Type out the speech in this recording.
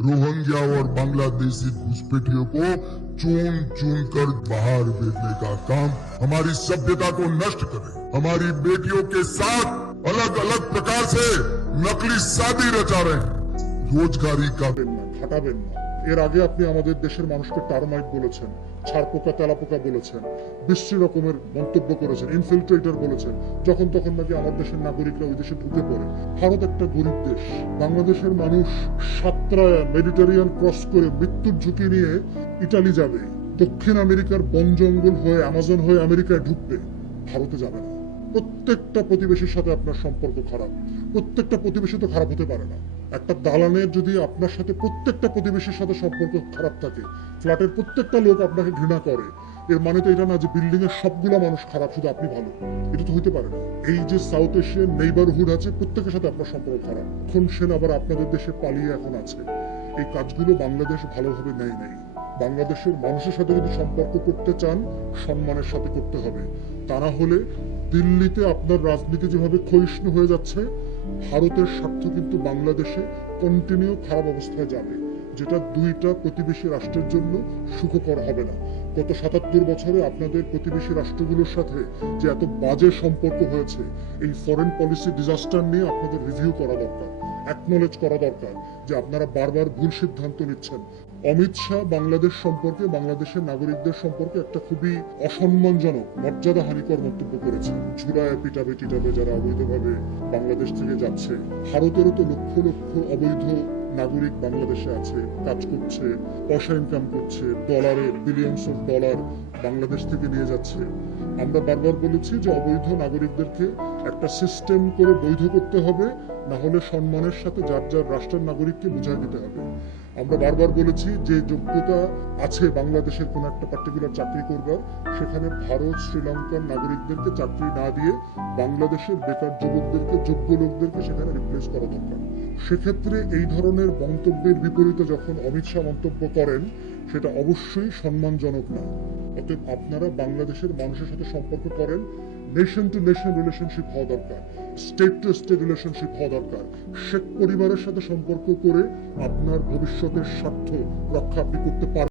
Rohingya और बांग्लादेशी घुसपैठियों को चुन चुन कर बाहर भेजने का काम हमारी सभ्यता को नष्ट करे हमारी बेटियों के साथ अलग अलग प्रकार से नकली शादी रचा रहे हैं रोजगारी का খাটাবেন না খাটাবেন না এর আগে আপনি আমাদের দেশের মানুষকে টার্মাইট বলেছেন ছাড়পোকা তেলাপোকা বলেছেন বিশ্রী রকমের মন্তব্য করেছেন ইনফিল্ট্রেটার বলেছেন, যখন তখন নাকি আমার দেশের নাগরিকরা ওই দেশে ঢুকে পড়ে। ভারত একটা গরিব দেশ। বাংলাদেশের মানুষ সাতরায়, মেডিটেরিয়ান ক্রস করে মৃত্যুর ঝুঁকি নিয়ে ইটালি যাবে। দক্ষিণ আমেরিকার বন জঙ্গল হয়ে আমাজন হয়ে আমেরিকায় ঢুকবে। ভারতে যাবে না। প্রত্যেকটা প্রতিবেশীর সাথে আপনার সম্পর্ক খারাপ। প্রত্যেকটা প্রতিবেশী তো খারাপ হতে পারে না। একটা দালানের যদি আপনার সাথে প্রত্যেকটা প্রতিবেশীর সাথে সম্পর্ক খারাপ থাকে, ফ্ল্যাটের প্রত্যেকটা লোক আপনাকে ঘৃণা করে, এর মানে তো এটা না যে বিল্ডিং এর সবগুলো মানুষ খারাপ, শুধু আপনি ভালো। এটা তো হইতে পারে না। এই যে সাউথ এশিয়ান নেইবারহুড আছে, প্রত্যেকের সাথে আপনার সম্পর্ক খারাপ। এখন সেন আবার আপনাদের দেশে পালিয়ে এখন আছে। এই কাজগুলো বাংলাদেশ ভালোভাবে নেয় নাই। বাংলাদেশের মানুষের সাথে যদি সম্পর্ক করতে চান, সম্মানের সাথে করতে হবে। তা না হলে দিল্লিতে আপনার রাজনীতি যেভাবে ক্ষয়িষ্ণু হয়ে যাচ্ছে, ভারতের স্বার্থ কিন্তু বাংলাদেশে কন্টিনিউ খারাপ অবস্থায় যাবে, যেটা দুইটা প্রতিবেশী রাষ্ট্রের জন্য সুখকর হবে না। গত সাতাত্তর বছরে আপনাদের প্রতিবেশী রাষ্ট্রগুলোর সাথে যে এত বাজে সম্পর্ক হয়েছে, এই ফরেন পলিসি ডিজাস্টার নিয়ে আপনাদের রিভিউ করা দরকার। অ্যাকনোলেজ করা দরকার যে আপনারা বারবার ভুল সিদ্ধান্ত নিচ্ছেন। অমিত শাহ বাংলাদেশ সম্পর্কে, বাংলাদেশের নাগরিকদের সম্পর্কে একটা খুবই অসম্মানজনক মর্যাদা হানিকর মন্তব্য করেছেন। ঝুড়ায় পিটাবে, টিটাবে যারা অবৈধভাবে বাংলাদেশ থেকে যাচ্ছে। ভারতেরও তো লক্ষ লক্ষ অবৈধ নাগরিক বাংলাদেশে আছে, কাজ করছে, পয়সা ইনকাম করছে ডলারে বিলিয়নস অফ ডলার বাংলাদেশ থেকে নিয়ে যাচ্ছে। আমরা বারবার বলেছি যে অবৈধ নাগরিকদেরকে একটা সিস্টেম করে বৈধ করতে হবে না হলে সম্মানের সাথে যার যার রাষ্ট্রের নাগরিককে বুঝাই দিতে হবে। আমরা বারবার বলেছি যে যোগ্যতা আছে বাংলাদেশের কোন একটা পার্টিকুলার চাকরি করবার, সেখানে ভারত, শ্রীলঙ্কার নাগরিকদেরকে চাকরি না দিয়ে বাংলাদেশের বেকার যুবকদেরকে, যোগ্য লোকদেরকে সেখানে রিপ্লেস করা দরকার। সেক্ষেত্রে এই ধরনের মন্তব্যের বিপরীতে যখন অমিত শাহ মন্তব্য করেন, সেটা অবশ্যই সম্মানজনক না অতএব আপনারা বাংলাদেশের মানুষের সাথে সম্পর্ক করেন নেশন টু নেশন রিলেশনশিপ হওয়া দরকার স্টেট টু স্টেট রিলেশনশিপ হওয়া দরকার। শেখ পরিবারের সাথে সম্পর্ক করে আপনার ভবিষ্যতের স্বার্থ রক্ষা আপনি করতে পারেন